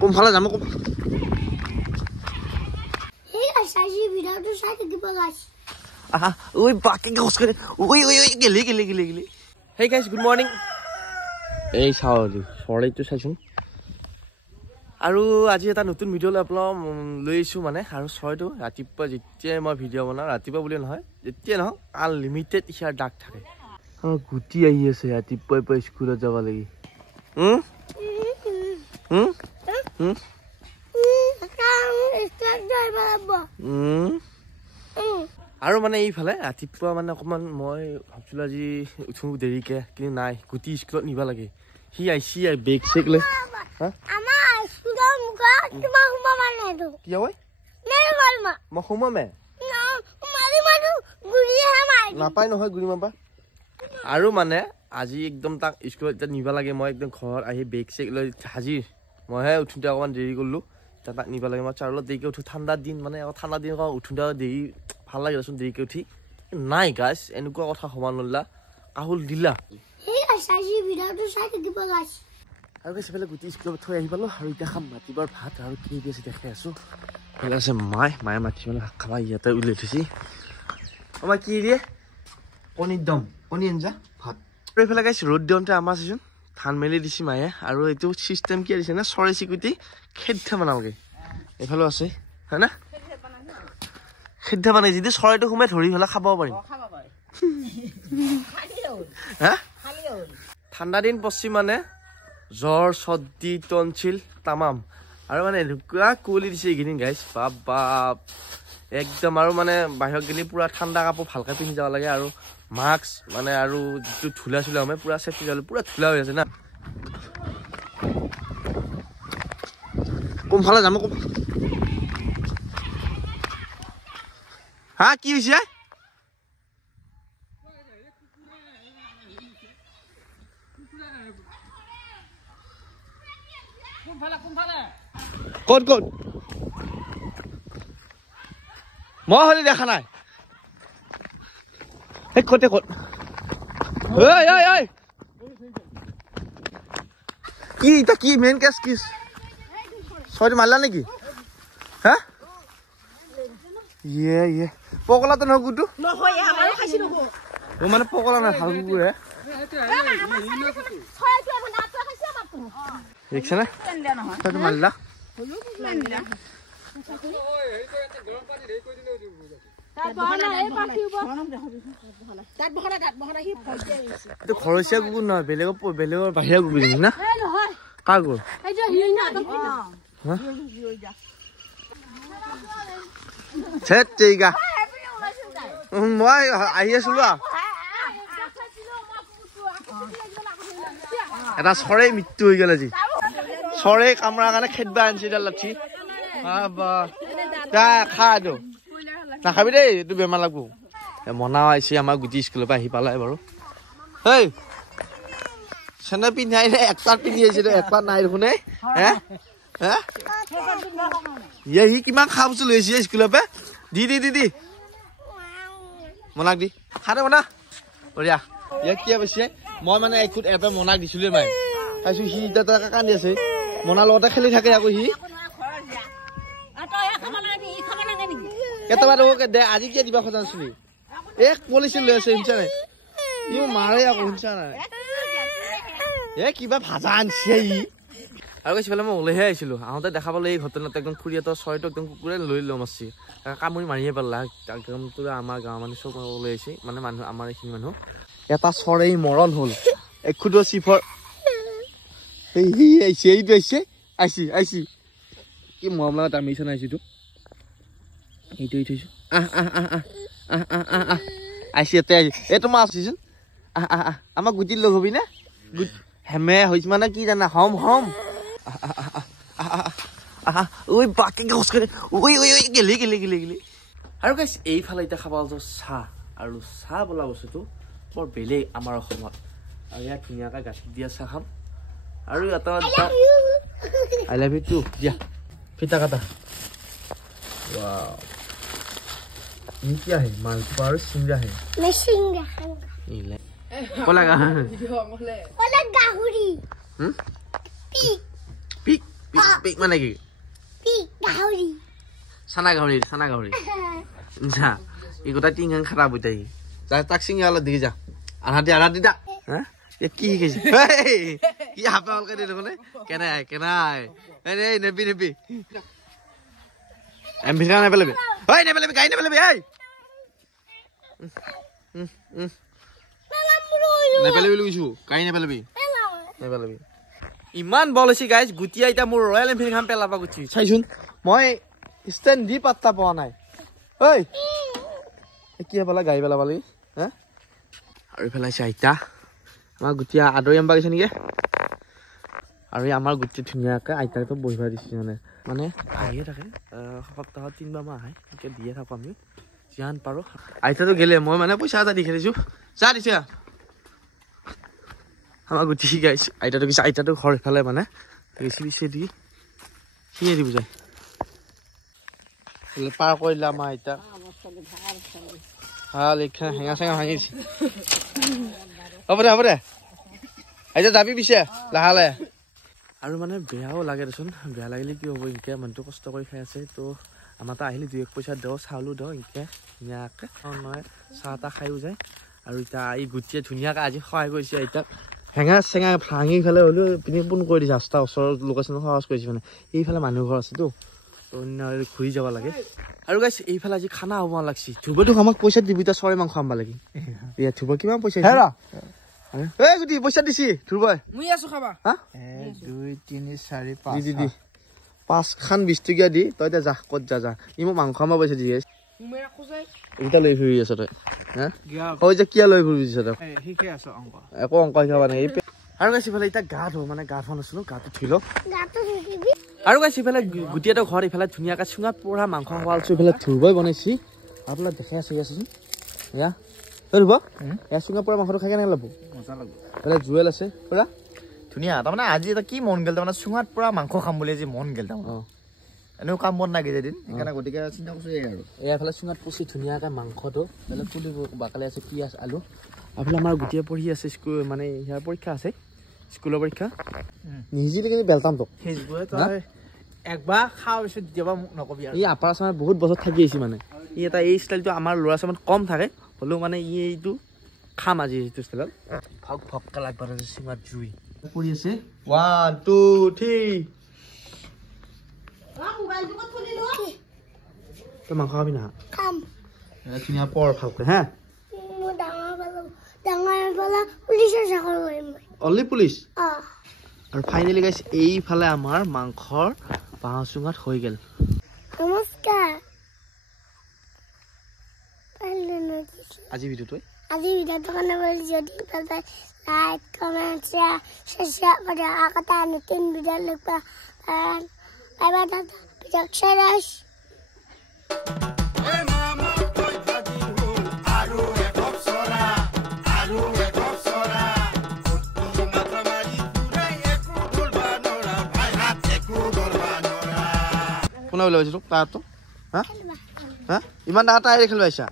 কোনফালে যাম কম এই আশাজি ভিডিওটো চাই থাকিব গাইস ওই বাকি গছ করে ওই গেলি হেই গাইস গুড মর্নিং এই চাওলি সৰাইটো চাইছোন আৰু আজি এটা নতুন ভিডিও লৈ আছো মানে আৰু চৰাইটো ৰাতিপুৱা যেতিয়া মই ভিডিও বনাও ৰাতিপুৱা বুলি নহয় যেতিয়া নহয় আনলিমিটেড ইয়াৰ ডাক থাকে গুটি আহি আছে ৰাতিপুৱাই পৰা স্কুলত যাব লাগি আৰু মানে এইফালে ৰাতিপুৱা মানে অকমান মই ভাবছিলো আজি উঠো দেৰিকে কিন্তু নাই গুটি স্কুলত নিবা লাগে সি আইছি বেগ চেক লৈ আমাৰ স্কুলৰ মুখা তোমাৰ হুমা মানেটো কি হয় নেৰ গলমা মই হুমামে না মাৰি মাৰু গুৰিয়ে মাৰি নাপাই নহয় গুৰি মাবা আৰু মানে আজি একদম তাক স্কুলত নিবা লাগে মই একদম ঘৰত আহি বেগ চেক লৈ হাজিৰ মইহে উঠোতে অকমান দেৰি কৰিলো তাক নিবা লাগে মই চাৰলত দেৰিকে উঠো ঠাণ্ডা দিন মানে ঠাণ্ডা দিন উঠোতে দেৰি ভাল লাগিলচোন দেৰিকে উঠি নাই গাইছ এনেকুৱা কথা সমান নলা কাহুল দিলা এই আশাজি ভিডিওটো চাই থাকিব গাইছ আৰু গাইছ বেলে গুটি স্কুলত থৈ আহি পালো আৰু এতিয়া খাম মাতিবাৰ ভাত আৰু কি দি আছে দেখাই আছো বেলে আছে মায়ে মাতি মানে খাবা ইয়াতে উলিয়াই থৈছি আমাৰ কি দিয়ে কণীৰ দম কণী আঞ্জা ভাত আৰু এইফালে গাইছ ৰ'দ দিওঁতে আমাৰ চাইছোন ধান মেলি দিছি মায়ে আৰু এইটো চিষ্টেম কি দিছে না চৰাই চিকুটি খেদা বনাওগে এইফালেও আছে হয় না খেদা বনাই যদি চৰাইটো সোমাই ধৰি পেলাই খাব পাৰিম ঠাণ্ডা দিন পশ্চিম মানে জ্বৰ চৰ্দি টনচিল তামাম আৰু মানে এনেকুৱা কুঁৱলী দিছে এইকেইদিন গাইছ বাপ বাপ একদম আৰু মানে বাহিৰত গেলি পুৰা ঠাণ্ডা কাপোৰ ভালকে পিন্ধি যাব লাগে আৰু মাস্ক মানে আৰু যিটো ধূলা চুলা হয় পুৰা চেফটি যাবলৈ পুৰা ধূলা হৈ আছে না কোনফালে যাম কম হা কি হৈছে ক'ত মই হলি দেখা নাই ক'ত কি এটা কি মেইন কেছ কি ছয়টো মাৰিলা নেকি হা ইয়ে পকলাটো নহয় গুটো মানে পকলা নাই ভাল কুকুৰ হে দেখিছে নে ছয়টো মাৰিলা ঘৰচীয়া কুকুৰ নহয় বেলেগৰ বাহিৰা কুকুৰ না কাৰ কুকুৰ মই আহি আছিলো এটা চৰাই মৃত্যু হৈ গল আজি চৰাই কামৰাৰ কাৰণে খেদবা আনিছে এতিয়া লাঠি খা এইটো নাখাবি দেই এইটো বেমাৰ লাগব মনাও আহিছে আমাৰ গুটি স্কুলৰ পৰা আহি পালে বাৰু হেই চেনে পিন্ধাই একপাত পিন্ধি আহিছে একপাত নাই দেখোন সি কিমান খা বস্তু লৈ আহিছে স্কুলৰ পৰা দি মনাক দি খানে মনা বঢ়িয়া ইয়াক কি কৈছে মই মানে একোট এপে মনাক দিছিলো মাই খাইছো সি এতিয়া কান্দি আছে মনাৰ লগতে খেলি থাকে আকৌ সি কেইটামান দে আজি কিয় দিবা খোজা নাছিলি এক পলিচি লৈ আছে শুনিছা নাই ই মাৰে আকৌ শুনিছা নাই কিবা ভাজা আনছে ই আৰু কৈছে মই ওলাইহে আহিছিলো আহোঁতে দেখা পালো এই ঘটনাটো একদম খুৰীহঁতৰ চৰাইটো একদম কুকুৰে লৈ ল'ম আছে কামুৰি মাৰিয়ে পেলা একদমটো আমাৰ গাঁৱৰ মানুহ চব ওলাই আহিছে মানে মানুহ আমাৰ এইখিনি মানুহ এটা চৰাই মৰণ হ'ল একোটো চিফৰ আহিছে এইটো আহিছে কি মৰম লগা তাৰ মিছন আহিছেতো এইটো থৈছো আহিছে ইয়াতে আহিছে এই তোমাৰ আছিচোন আমাক গুটিত লগ হবি নে হেমে হৈছে মানে কি জানা হম ওই বাকি গছ করে গেলি আৰু গাইছ এইফালে এতিয়া খাব চাহ আৰু চাহ বোলা বস্তুটো বৰ বেলেগ আমাৰ অসমত আৰু ইয়াত ধুনীয়াকৈ গাখীৰ দিয়া চাহ খাম আৰু এটা আই লাভ ইউ টু দিয়া ফিতা কাটা वाव ये क्या है मालपुआ और सिंगा है मैं सिंगा ये ले কলা গা Wala gahuri. Pig. পিক পিক মানে কি Pig gahuri. সানা গাহৰি যা ই গোটা টিং খারাপ হইতাই যা তাক সিং আলা দিকে যা আধা দি দা হ্যাঁ এ কি গেছে এই কি হাপা হল কে দেখলে কেনাই এই নেবি এম ভিতরা না পেলবি গাই না পেলবি এই Mala muro. না পেলবি লুইছু গাই না পেলবি Mala. ইমান বল হৈছে গাইজ গুটিয়া এটা মোৰ ৰয়েল এনফিল্ড খান পেলাবা গুটি চাইছোন মই ষ্টেণ্ড দি পাত্তা পোৱা নাই ঐ কি পেলা গাই পেলাবালি হা আৰু পেলাইছে আইতা আমাৰ গুটিয়া আদৰি আম্বা গৈছে নেকি আৰু আমাৰ গুটি ধুনীয়াকৈ আইতাকতো বহিবা দিছে মানে আহিয়ে থাকে সপ্তাহত 3 বাৰ মান আহে এতিয়া দিয়ে থাকোঁ আমি যিমান পাৰোঁ আইতাতো গেলে মই মানে পইচা এটা দি খেলিছোঁ যা দিছে আমাৰ গুটি গাইছে আইতাতো ঘৰ ইফালে মানে বেছি দি সিয়ে দিব যায় পাৰ কৰিলে আমাৰ আইতা ভাল এইখান হেঙা চেঙা ভাঙিছে হ'ব দে আইতা যাবি পিছে লাহালে আৰু মানে বেয়াও লাগে দেচোন বেয়া লাগিলে কি হ'ব এনেকৈ মানুহটো কষ্ট কৰি খাই আছে তো আমাৰ তাত আহিলে 2-1 পইচা দিওঁ চাউলো দিওঁ এনেকৈ ধুনীয়াকৈ নহয় চাহ তাহ খায়ো যায় আৰু এতিয়া এই গুটিয়ে ধুনীয়াকৈ আজি সহায় কৰিছে আইতাক হেঙা চেঙা ভাঙি ফেলে হ'লেও পিনে পোন কৰি দিছে ৰাস্তা ওচৰৰ লোকেশ্যনত সহজ কৰিছে মানে এইফালে মানুহ ঘৰ আছেতো অন্য ঘূৰি যাব লাগে আৰু গাইছ এইফালে আজি খানা হ'ব লাগছি ধুবতো আমাক পইচা দিবি এতিয়া চৰাই মাংস আনবা লাগে এয়া ধুব কিমান পইচা এই গুটি পইচা দিছি ধুবই মই আছো খাবা হা 1 2 3 4 5 দি 5 খান 20 টকীয়া দি তই এতিয়া যা ক'ত যা ই মোক মাংস আনবা পইচা দি আছে তুমি ৰাখো যাই এটা লৈ ফুৰি আছ তই হা হৈ যে কিয় লৈ ফুৰিছ তই শিকে আছো অংক একো অংক শিকাবা নাই আৰু গাইছ ইফালে এতিয়া গা ধো মানে গা ধোৱা নাছিলো গাটো ধুই লওঁ Gato susibi. আৰু গাইছ ইফালে গুটিয়াটো ঘৰ ইফালে ধুনীয়াকৈ চুঙাত পৰা মাংস খোৱালছো ইফালে ধুবই বনাইছি আপোনাক দেখাই আছো ইয়াচোন এয়া তই ধুব এয়া চুঙাত পৰা মাংসটো খাই কেনেকৈ ল'ব মজা লাগিব ইফালে জুৱেল আছে পুৰা ধুনীয়া তাৰমানে আজি এটা কি মন গেল তাৰমানে চুঙাত পৰা মাংস খাম বুলি আজি মন গেল তাৰমানে এনেও কাম বন নাই কেইদিন সেইকাৰণে গতিকে চিন্তা কৰিছো এই আৰু এফালে চুঙাত পুচি ধুনীয়াকৈ মাংসটো বেলেগ পুলি বাকালি আছে পিঁয়াজ আলু আপোনাৰ আমাৰ গুটিয়ে পঢ়ি আছে স্কুল মানে ইয়াৰ পৰীক্ষা আছে স্কুলৰ পৰীক্ষা নিজিলে কিন্তু বেলটাম তোক সেইবোৰে তই একবাৰ খাওঁ পিছত দ্বিতীয়বাৰ মোক নকবি আৰু এই আপাৰ আছামত বহুত বছৰ থাকি আহিছে মানে ই এটা এই ষ্টাইলটো আমাৰ ল'ৰা ছোৱালীত কম থাকে হ'লেও মানে ই এইটো খাম আজি এইটো ষ্টাইলত ভক্কা লাগবা চিঙাত জুই পৰি আছে 1 2 3 তই মাংস খাবি না Kam. ধুনীয়া পৰ ভালকৈ হা Dangar pala. Pulisnya sakal mo. Only police Ah. আৰু ফাইনেলি গাইছ এইফালে আমাৰ মাংসৰ বাঁহ চুঙাত হৈ গ'ল Namaskar. Pala notice. আজি ভিডিঅ'টো Adi video to kana bol jodi pala like comment share pada akata nutin video lupa. Bye bye tata. Pijak share. কোনে ওলাইছে তোক তাতো হা হা ইমান ডাঙৰ টায়াৰ খেলিব আহিছা